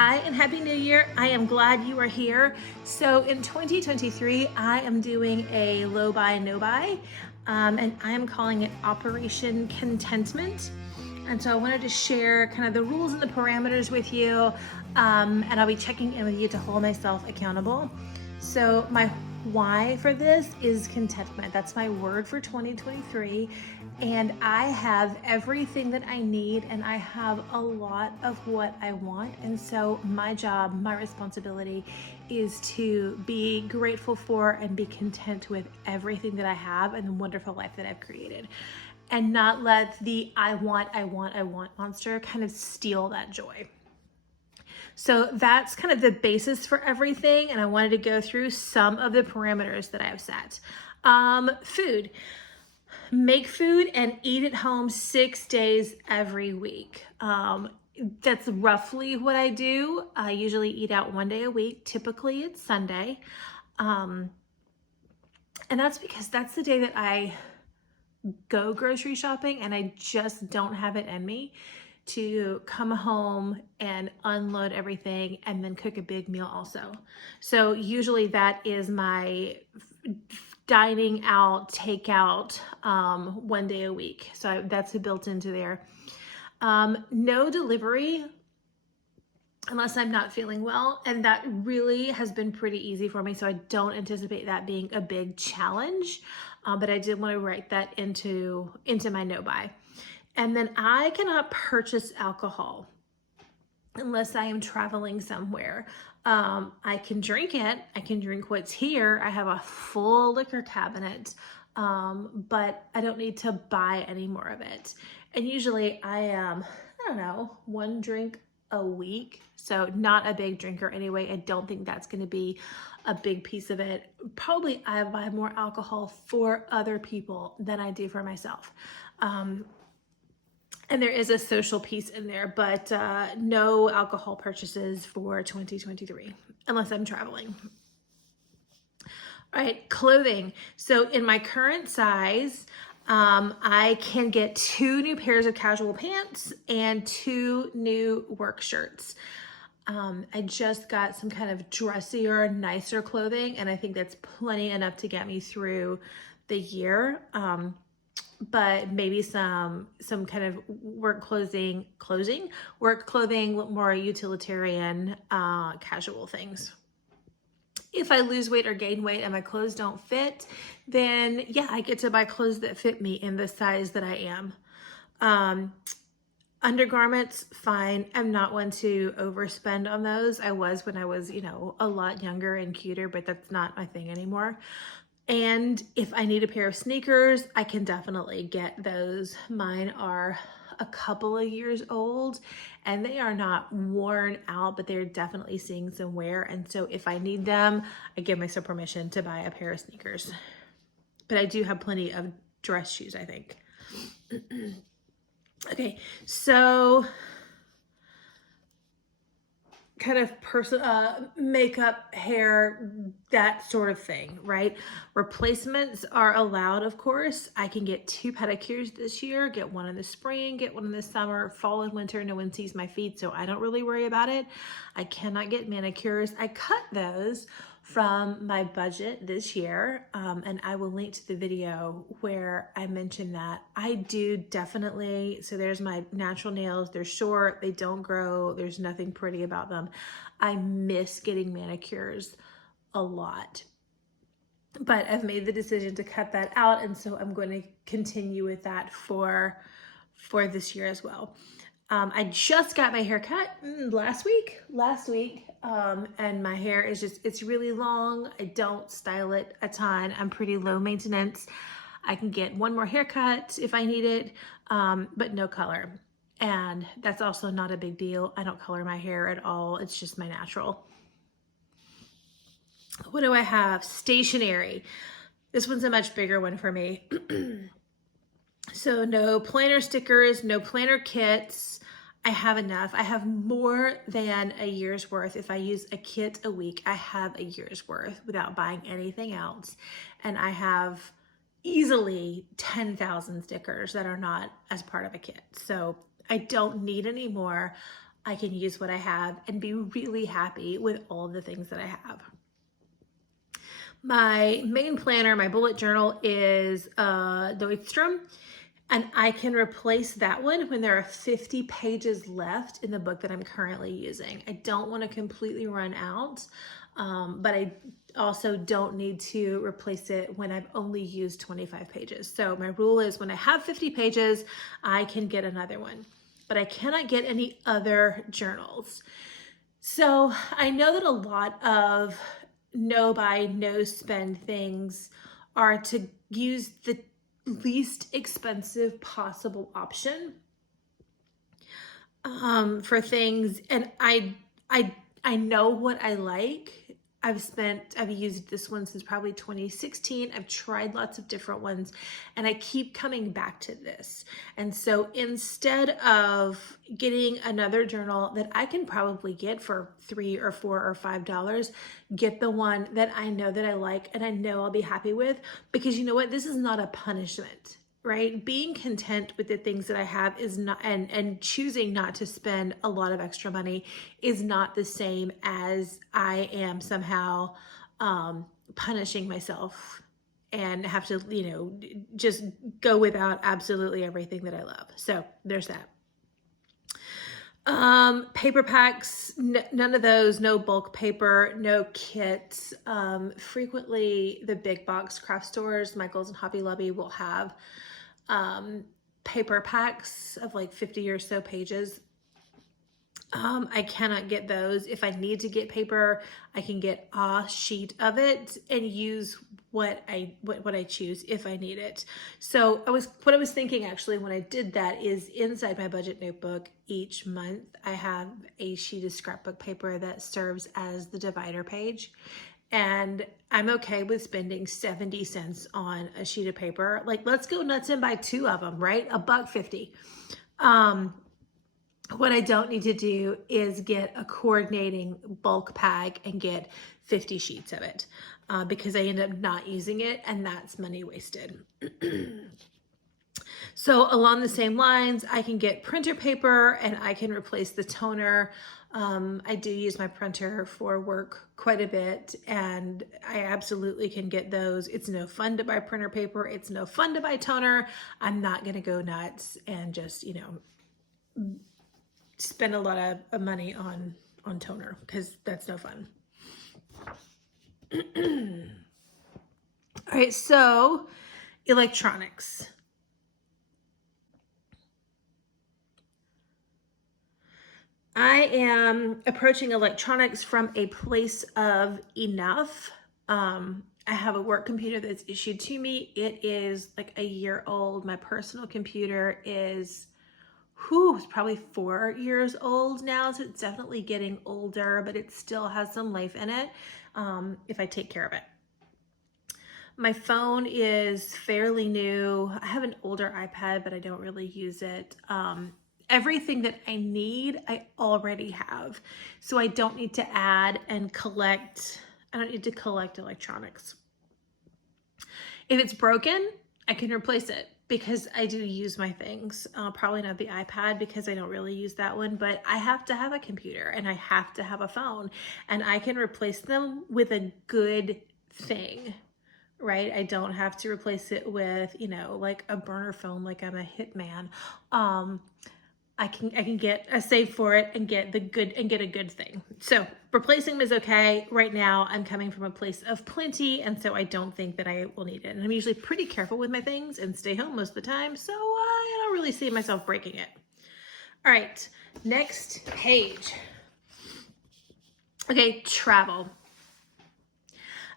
Hi and Happy New Year. I am glad you are here. So in 2023, I am doing a low buy, no buy, and I am calling it Operation Contentment. And so I wanted to share kind of the rules and the parameters with you, and I'll be checking in with you to hold myself accountable. So my why for this is contentment. That's my word for 2023. And I have everything that I need, and I have a lot of what I want. And so my job, my responsibility is to be grateful for and be content with everything that I have and the wonderful life that I've created, and not let the I want monster kind of steal that joy. So that's kind of the basis for everything. And I wanted to go through some of the parameters that I have set. Food. Make food and eat at home 6 days every week. That's roughly what I do. I usually eat out 1 day a week. Typically it's Sunday. And that's because that's the day that I go grocery shopping and I just don't have it in me to come home and unload everything and then cook a big meal also. So usually that is my dining out, takeout, 1 day a week. So that's built into there. No delivery unless I'm not feeling well. And that really has been pretty easy for me. So I don't anticipate that being a big challenge. But I did want to write that into my no buy. And then I cannot purchase alcohol unless I am traveling somewhere. I can drink it. I can drink what's here. I have a full liquor cabinet, but I don't need to buy any more of it. And usually I am, I don't know, 1 drink a week. So not a big drinker anyway. I don't think that's going to be a big piece of it. Probably I buy more alcohol for other people than I do for myself. And there is a social piece in there, but no alcohol purchases for 2023 unless I'm traveling. All right, clothing. So in my current size, I can get 2 new pairs of casual pants and 2 new work shirts. I just got some kind of dressier, nicer clothing, and I think that's plenty enough to get me through the year. But maybe some kind of work clothing, more utilitarian, casual things. If I lose weight or gain weight and my clothes don't fit, then yeah, I get to buy clothes that fit me in the size that I am. Undergarments, fine. I'm not one to overspend on those. I was when I was, a lot younger and cuter, but that's not my thing anymore. And if I need a pair of sneakers, I can definitely get those. Mine are a couple of years old and they are not worn out, but they're definitely seeing some wear. And so if I need them, I give myself permission to buy a pair of sneakers. But I do have plenty of dress shoes, I think. Okay, so kind of makeup, hair, that sort of thing, right? Replacements are allowed, of course. I can get 2 pedicures this year, get 1 in the spring, get 1 in the summer. Fall and winter, no one sees my feet, so I don't really worry about it. I cannot get manicures. I cut those from my budget this year, and I will link to the video where I mentioned that. I do definitely, so there's my natural nails. They're short, they don't grow, there's nothing pretty about them. I miss getting manicures a lot, but I've made the decision to cut that out, and so I'm going to continue with that for this year as well. I just got my hair cut last week, and my hair is it's really long. I don't style it a ton. I'm pretty low maintenance. I can get 1 more haircut if I need it, but no color. And that's also not a big deal. I don't color my hair at all. It's just my natural. What do I have? Stationery. This one's a much bigger one for me. So no planner stickers, no planner kits. I have enough. I have more than a year's worth. If I use a kit a week, I have a year's worth without buying anything else. And I have easily 10,000 stickers that are not as part of a kit. So I don't need any more. I can use what I have and be really happy with all of the things that I have. My main planner, my bullet journal is Deutstrom, and I can replace that one when there are 50 pages left in the book that I'm currently using. I don't want to completely run out, but I also don't need to replace it when I've only used 25 pages. So my rule is when I have 50 pages, I can get another one, but I cannot get any other journals. So I know that a lot of no buy, no spend things are to use the least expensive possible option for things. And I know what I like. I've used this one since probably 2016. I've tried lots of different ones and I keep coming back to this. And so instead of getting another journal that I can probably get for $3 or $4 or $5, get the one that I know that I like and I know I'll be happy with, because you know what? This is not a punishment. Right? Being content with the things that I have is not, and choosing not to spend a lot of extra money is not the same as I am somehow punishing myself and have to, you know, just go without absolutely everything that I love. So there's that. Paper packs, none of those, no bulk paper, no kits. Frequently the big box craft stores, Michael's and Hobby Lobby, will have paper packs of like 50 or so pages. I cannot get those. If I need to get paper, I can get a sheet of it and use what I choose if I need it. So what I was thinking actually when I did that is inside my budget notebook each month, I have a sheet of scrapbook paper that serves as the divider page. And I'm okay with spending 70 cents on a sheet of paper. Like, let's go nuts and buy 2 of them, right? $1.50. What I don't need to do is get a coordinating bulk pack and get 50 sheets of it because I end up not using it, and that's money wasted. So along the same lines, I can get printer paper and I can replace the toner. I do use my printer for work quite a bit, and I absolutely can get those. It's no fun to buy printer paper. It's no fun to buy toner. I'm not going to go nuts and just, you know, spend a lot of money on toner, because that's no fun. All right, so electronics. I am approaching electronics from a place of enough. I have a work computer that's issued to me. It is like a year old. My personal computer is it's probably 4 years old now, so it's definitely getting older, but it still has some life in it if I take care of it. My phone is fairly new. I have an older iPad, but I don't really use it. Everything that I need, I already have. So I don't need to add and collect. I don't need to collect electronics. If it's broken, I can replace it because I do use my things. Probably not the iPad because I don't really use that one, but I have to have a computer and I have to have a phone, and I can replace them with a good thing, right? I don't have to replace it with, you know, like a burner phone, like I'm a hitman. I can get a save for it and get a good thing. So replacing them is okay. Right now I'm coming from a place of plenty, and so I don't think that I will need it. And I'm usually pretty careful with my things and stay home most of the time, so I don't really see myself breaking it. All right, next page. Okay, travel.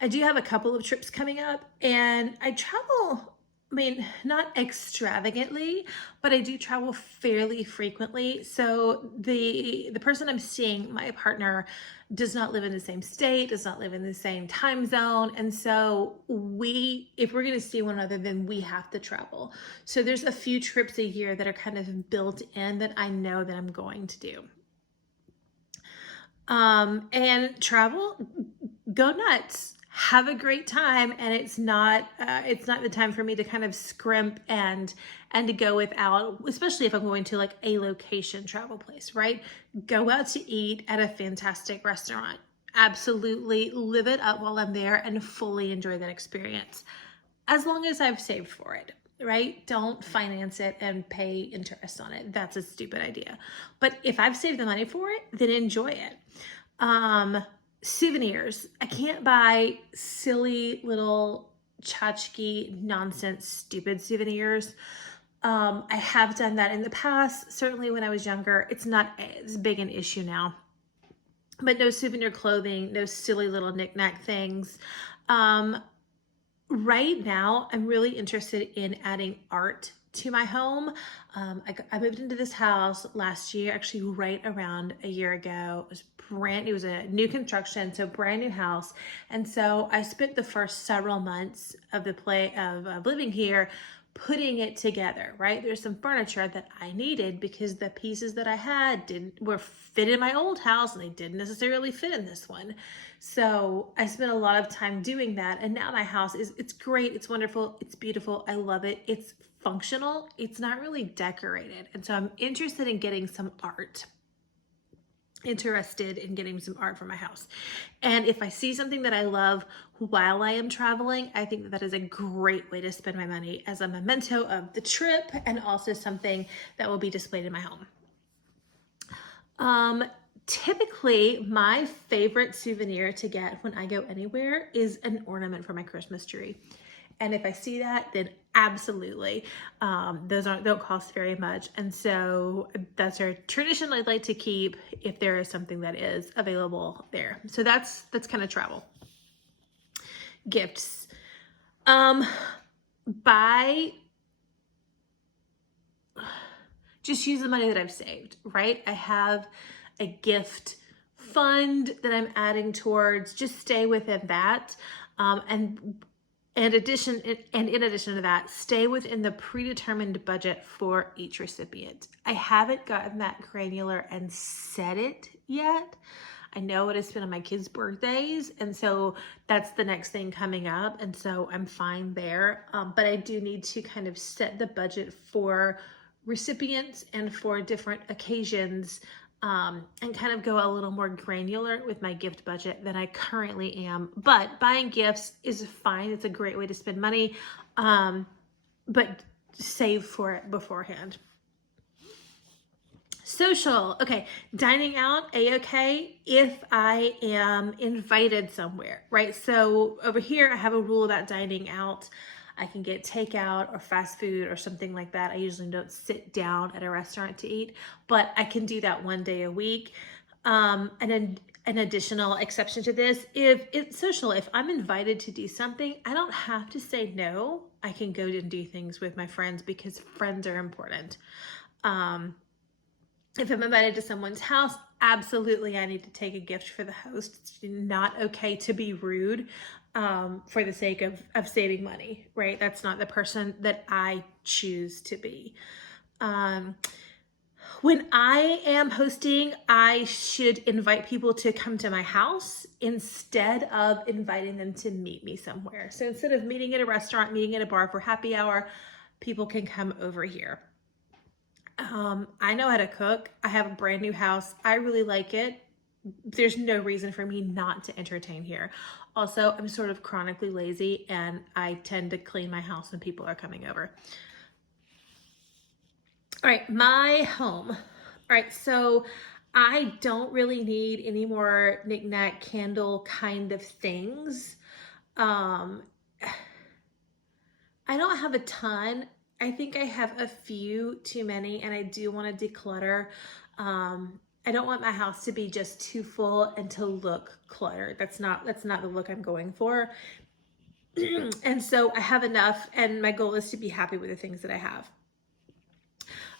I do have a couple of trips coming up, and I travel, I mean, not extravagantly, but I do travel fairly frequently. So the person I'm seeing, my partner, does not live in the same state, does not live in the same time zone. And so if we're going to see one another, then we have to travel. So there's a few trips a year that are kind of built in that I know that I'm going to do. And travel, go nuts. have a great time, and it's not the time for me to kind of scrimp and to go without, especially if I'm going to like a location travel place, right? Go out to eat at a fantastic restaurant. Absolutely live it up while I'm there and fully enjoy that experience, as long as I've saved for it, right? Don't finance it and pay interest on it. That's a stupid idea. But if I've saved the money for it, then enjoy it. Souvenirs. I can't buy silly little tchotchke nonsense, stupid souvenirs. I have done that in the past. Certainly when I was younger. It's not as big an issue now. But no souvenir clothing, no silly little knick-knack things. Right now, I'm really interested in adding art to my home. I moved into this house last year, actually right around a year ago. It was a new construction, so brand new house. And so I spent the first several months of living here putting it together, right? There's some furniture that I needed because the pieces that I had were fit in my old house and they didn't necessarily fit in this one. So I spent a lot of time doing that. And now my house it's great. It's wonderful. It's beautiful. I love it. It's functional. It's not really decorated. And so I'm interested in getting some art. For my house. And if I see something that I love while I am traveling, I think that is a great way to spend my money as a memento of the trip, and also something that will be displayed in my home. Typically my favorite souvenir to get when I go anywhere is an ornament for my Christmas tree. And if I see that, then absolutely. Those don't cost very much. And so that's our tradition I'd like to keep if there is something that is available there. So that's kind of travel. Gifts. Just use the money that I've saved, right? I have a gift fund that I'm adding towards. Just stay within that. In addition to that, stay within the predetermined budget for each recipient. I haven't gotten that granular and set it yet. I know what I spent on my kids' birthdays, and so that's the next thing coming up, and so I'm fine there. But I do need to kind of set the budget for recipients and for different occasions, and kind of go a little more granular with my gift budget than I currently am. But buying gifts is fine. It's a great way to spend money, but save for it beforehand. Social. Okay, dining out, A-okay, if I am invited somewhere, right? So over here, I have a rule about dining out. I can get takeout or fast food or something like that. I usually don't sit down at a restaurant to eat, but I can do that one day a week. And then an additional exception to this, if it's social, if I'm invited to do something, I don't have to say no. I can go and do things with my friends because friends are important. If I'm invited to someone's house, absolutely I need to take a gift for the host. It's not okay to be rude for the sake of saving money, right? That's not the person that I choose to be. When I am hosting, I should invite people to come to my house instead of inviting them to meet me somewhere. So instead of meeting at a restaurant, meeting at a bar for happy hour, people can come over here. I know how to cook. I have a brand new house. I really like it. There's no reason for me not to entertain here. Also, I'm sort of chronically lazy and I tend to clean my house when people are coming over. All right, my home. All right, so I don't really need any more knick-knack candle kind of things. I don't have a ton. I think I have a few too many, and I do want to declutter. I don't want my house to be just too full and to look cluttered. That's not the look I'm going for. And so I have enough, and my goal is to be happy with the things that I have.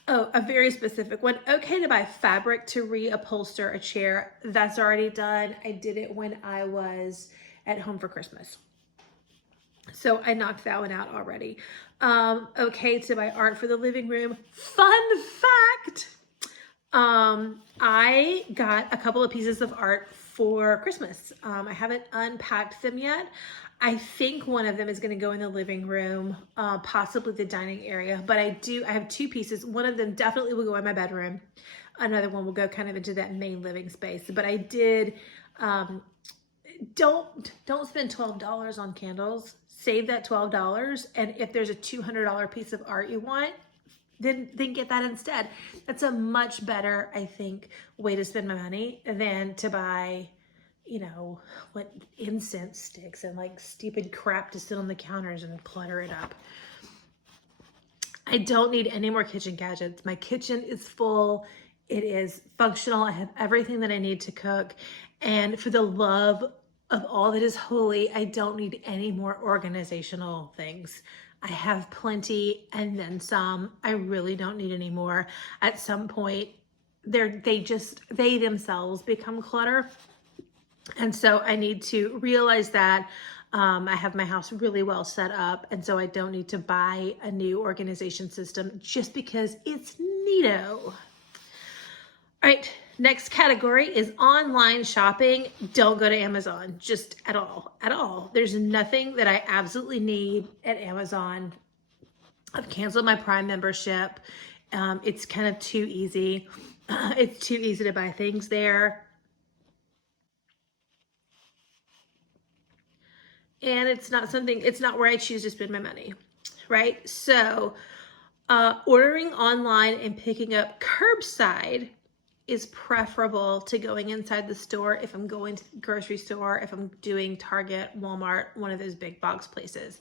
Oh, a very specific one. Okay to buy fabric to reupholster a chair. That's already done. I did it when I was at home for Christmas. So I knocked that one out already. Okay to buy art for the living room. Fun fact. I got a couple of pieces of art for Christmas. I haven't unpacked them yet. I think one of them is going to go in the living room, possibly the dining area, but I have two pieces. One of them definitely will go in my bedroom. Another one will go kind of into that main living space. But I did, don't spend $12 on candles. Save that $12. And if there's a $200 piece of art you want, then get that instead. That's a much better, I think, way to spend my money than to buy, you know, what, incense sticks and like stupid crap to sit on the counters and clutter it up. I don't need any more kitchen gadgets. My kitchen is full. It is functional. I have everything that I need to cook. And for the love of all that is holy, I don't need any more organizational things. I have plenty and then some. I really don't need any more. At some point, they themselves become clutter. And so I need to realize that I have my house really well set up. And so I don't need to buy a new organization system just because it's neato. All right, next category is online shopping. Don't go to Amazon, just at all. There's nothing that I absolutely need at Amazon. I've canceled my Prime membership. It's kind of too easy. It's too easy to buy things there. And it's not where I choose to spend my money, right? So ordering online and picking up curbside is preferable to going inside the store if I'm going to the grocery store, if I'm doing Target, Walmart, one of those big box places.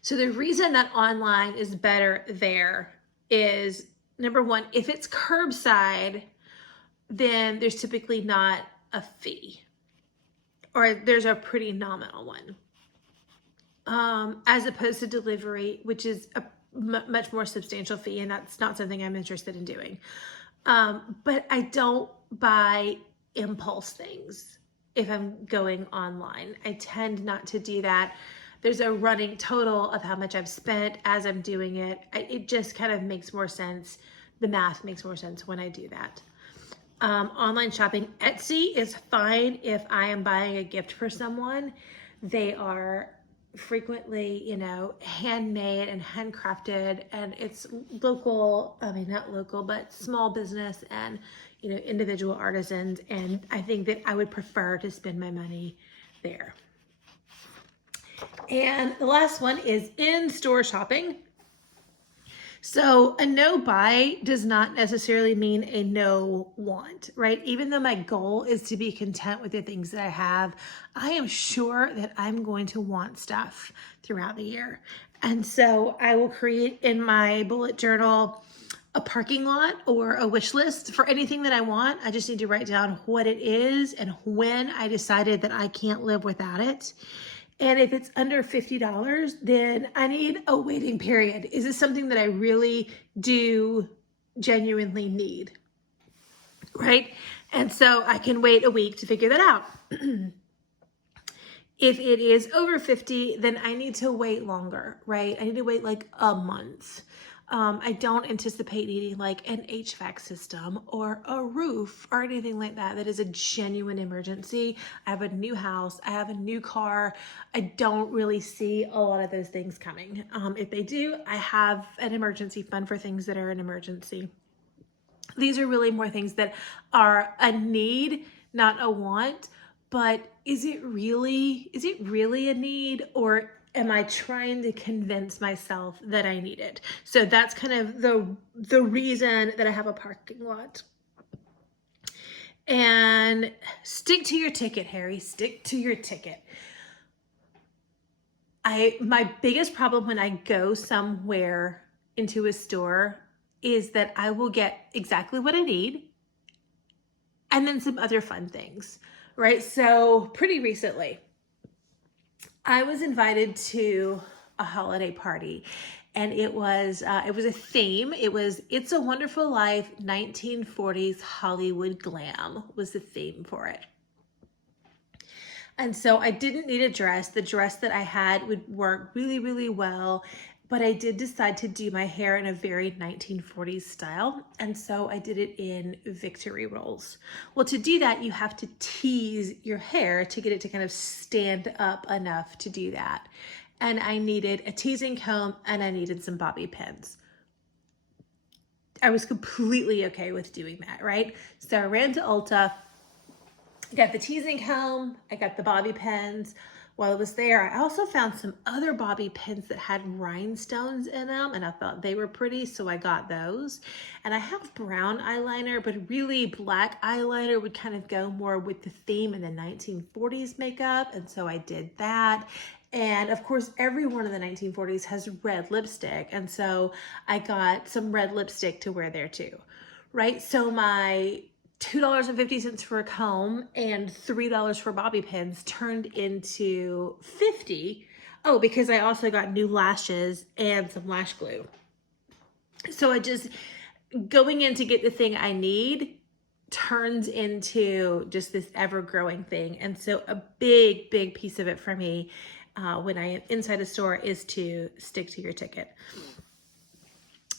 So the reason that online is better there is, number one, if it's curbside, then there's typically not a fee, or there's a pretty nominal one, as opposed to delivery, which is a much more substantial fee, and that's not something I'm interested in doing. But I don't buy impulse things if I'm going online. I tend not to do that. There's a running total of how much I've spent as I'm doing it. It just kind of makes more sense. The math makes more sense when I do that. Online shopping, Etsy is fine if I am buying a gift for someone. They are frequently, you know, handmade and handcrafted, and it's local, I mean, not local, but small business and, you know, individual artisans. And I think that I would prefer to spend my money there. And the last one is in-store shopping. So a no buy does not necessarily mean a no want, right? Even though my goal is to be content with the things that I have, I am sure that I'm going to want stuff throughout the year. And so I will create in my bullet journal a parking lot or a wish list for anything that I want. I just need to write down what it is and when I decided that I can't live without it. And if it's under $50, then I need a waiting period. Is this something that I really do genuinely need? Right? And so I can wait a week to figure that out. If it is over 50, then I need to wait longer, right? I need to wait like a month. I don't anticipate needing like an HVAC system or a roof or anything like that. That is a genuine emergency. I have a new house. I have a new car. I don't really see a lot of those things coming. If they do, I have an emergency fund for things that are an emergency. These are really more things that are a need, not a want. But is it really a need, or am I trying to convince myself that I need it? So that's kind of the reason that I have a parking lot. And stick to your ticket, Harry. Stick to your ticket. My biggest problem when I go somewhere into a store is that I will get exactly what I need and then some other fun things, right? So pretty recently, I was invited to a holiday party, and it was a theme. It was It's a Wonderful Life 1940s Hollywood glam was the theme for it. And so I didn't need a dress. The dress that I had would work really, really well. but I did decide to do my hair in a very 1940s style. And so I did it in victory rolls. Well, to do that, you have to tease your hair to get it to kind of stand up enough to do that. And I needed a teasing comb and I needed some bobby pins. I was completely okay with doing that, right? So I ran to Ulta, got the teasing comb, I got the bobby pins. While I was there, I also found some other bobby pins that had rhinestones in them, and I thought they were pretty, so I got those. And I have brown eyeliner, but really black eyeliner would kind of go more with the theme in the 1940s makeup, and so I did that. And of course, everyone in the 1940s has red lipstick, and so I got some red lipstick to wear there too, right? So my $2.50 for a comb and $3 for bobby pins turned into $50. Oh, because I also got new lashes and some lash glue. So I just, going in to get the thing I need turns into just this ever-growing thing. And so a big, big piece of it for me when I am inside a store is to stick to your ticket.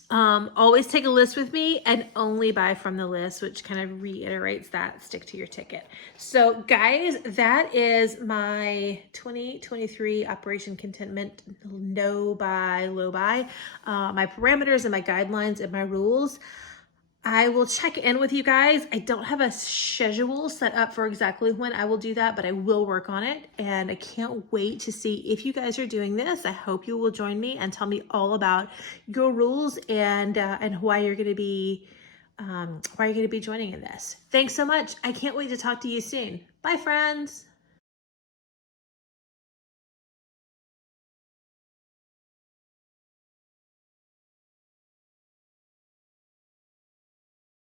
Always take a list with me and only buy from the list, which kind of reiterates that stick to your ticket. So guys, that is my 2023 Operation Contentment no buy, low buy, my parameters and my guidelines and my rules. I will check in with you guys. I don't have a schedule set up for exactly when I will do that, but I will work on it. And I can't wait to see if you guys are doing this. I hope you will join me and tell me all about your rules and why you're going to be joining in this. Thanks so much. I can't wait to talk to you soon. Bye, friends.